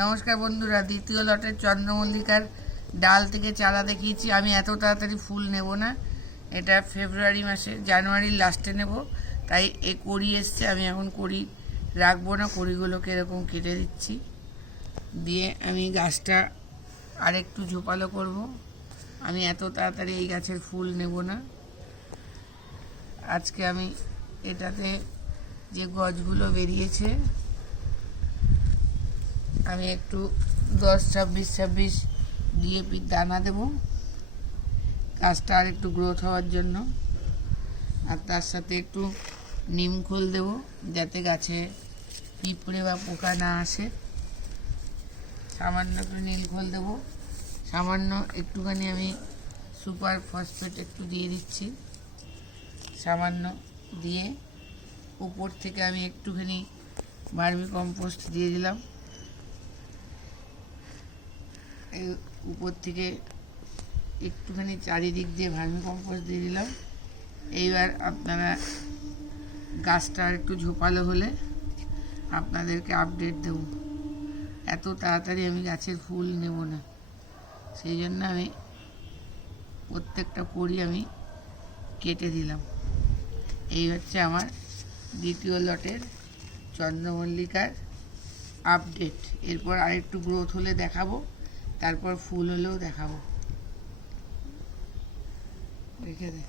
নমস্কার বন্ধুরা, দ্বিতীয় লটের চন্দ্রমল্লিকার ডাল থেকে চারা দেখিয়েছি। আমি এত তাড়াতাড়ি ফুল নেব না, এটা ফেব্রুয়ারি মাসে, জানুয়ারির লাস্টে নেব। তাই এই কড়ি এসছে, আমি এখন কড়ি রাখবো না, কড়িগুলোকে এরকম কেটে দিচ্ছি। দিয়ে আমি গাছটা আরেকটু ঝোপালো করব। আমি এত তাড়াতাড়ি এই গাছের ফুল নেব না। আজকে আমি এটাতে যে গছগুলো বেরিয়েছে আমি একটু 10-26 ডিএপির দানা দেব গাছটা আর একটু গ্রোথ হওয়ার জন্য। আর তার সাথে একটু নিম খোল দেব যাতে গাছে পিঁপড়ে বা পোকা না আসে। সামান্য একটু নীল খোল দেব, সামান্য একটুখানি আমি সুপার ফসফেট একটু দিয়ে দিচ্ছি সামান্য। দিয়ে উপর থেকে আমি একটুখানি ভার্মি কম্পোস্ট দিয়ে দিলাম। উপর থেকে একটুখানি চারিদিক দিয়ে ভার্মি কম্পোস্ট দিয়ে দিলাম। এইবার আপনারা গাছটা একটু ঝোপালো হলে আপনাদেরকে আপডেট দেব। এত তাড়াতাড়ি আমি গাছের ফুল নেব না, সেই জন্য আমি প্রত্যেকটা কড়ি আমি কেটে দিলাম। এই হচ্ছে আমার দ্বিতীয় লটের চন্দ্রমল্লিকার আপডেট। এরপর আরেকটু গ্রোথ হলে দেখাবো, তারপর ফুল হলেও দেখাবো। রেখে দে।